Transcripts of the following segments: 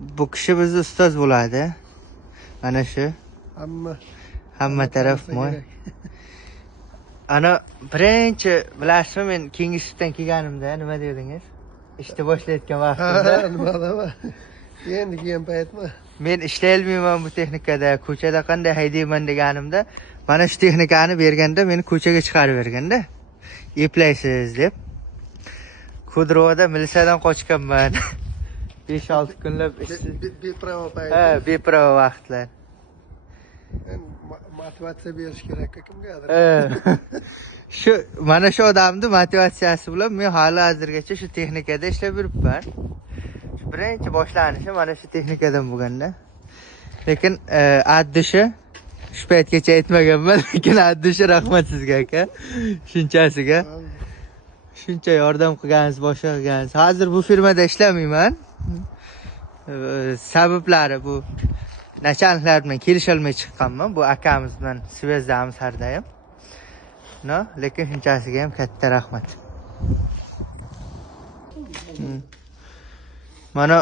Bu kishi bizni ustoz bo'ladi. Mana shu. Hamma taraf mo'y. Ana birinchi bilasizmi, men keyingi sutdan kelganimda nima dedingiz? Ishni boshlayotgan vaqtimda. Nima? Endi kelgan paytmi? Men ishlay olmayman bu texnikada, ko'chada qanday haydayman deganimda, mana shu texnikani berganda meni ko'chaga chiqarib berganda, eplaysiz deb. Kudrovda militsiyadan qochganman. 5-6 kunlab bepravo payt. Ha, bepravo vaqtlar. Motivatsiya berish kerak kimgadir. Shu mana shu odamning motivatsiyasi bilan men hali hozirgacha shu texnikada ishlab yuribman. Shu birinchi boshlanishi mana shu texnikadan bo'lganda. Lekin addishi shu paytgacha aytmaganman, lekin addishi rahmat sizga aka. Shunchasiga. Shuncha yordam qilgansiz, boshqa qilgansiz. Hozir bu firmada ishlamayman. Sabablari bu nachalniklar bilan kelisha olmay chiqqanman. Bu akamiz bilan svezdamiz har doim. No, lekin shunchasiga ham katta rahmat. Mana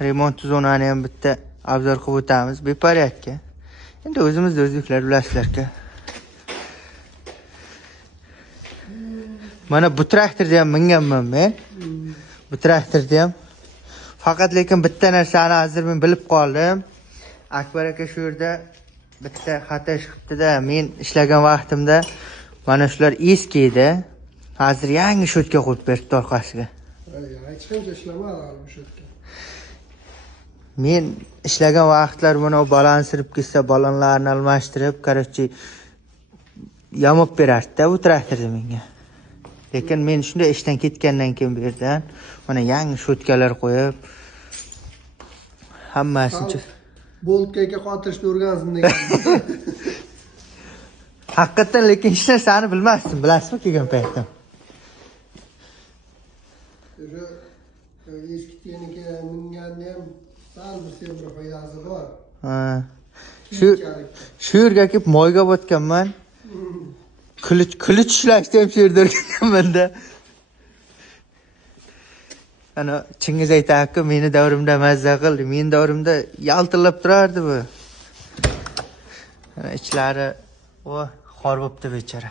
remont zonani ham bitta obzor qilib o'tamiz. Beporядка. Endi o'zimizda o'zbeklar bilasizlar-ku. Mana bu traktorda ham minganman men. Bu traktorda ham. Faqat lekin bitta narsani hozir men bilib qoldim. Akbar aka shu yerda bitta xato ish qilibdi-da. Men ishlagan vaqtimda mana shular eski edi. Hozir yangi shotka qo'yib berdi orqasiga. Hech qancha ishlamadi bu shotka. Men ishlagan vaqtlar buni balon sirib ketsa, balonlarni almashtirib, короче, yamab berardi-da bu traktorda menga. Lekin men shunday ishdan ketgandan keyin bu yerdan mana yangi shotkalar qo'yib hammasini boltga qotirishni o'rgansin degan. Haqiqatan lekin hech narsani bilmasdim, bilasizmi kelgan paytda. Eski texnika minganda ham sal bir foydasi bor. Shu yerga kelib moyga botganman. Kılıç ishlashni ham shu yerda o'rganganman-da. Ana Chingiz aytadi-ku, meni davrimda mazza qildi, men davrimda yaltillab turardi bu. Ana ichlari xor bo'libdi bechora.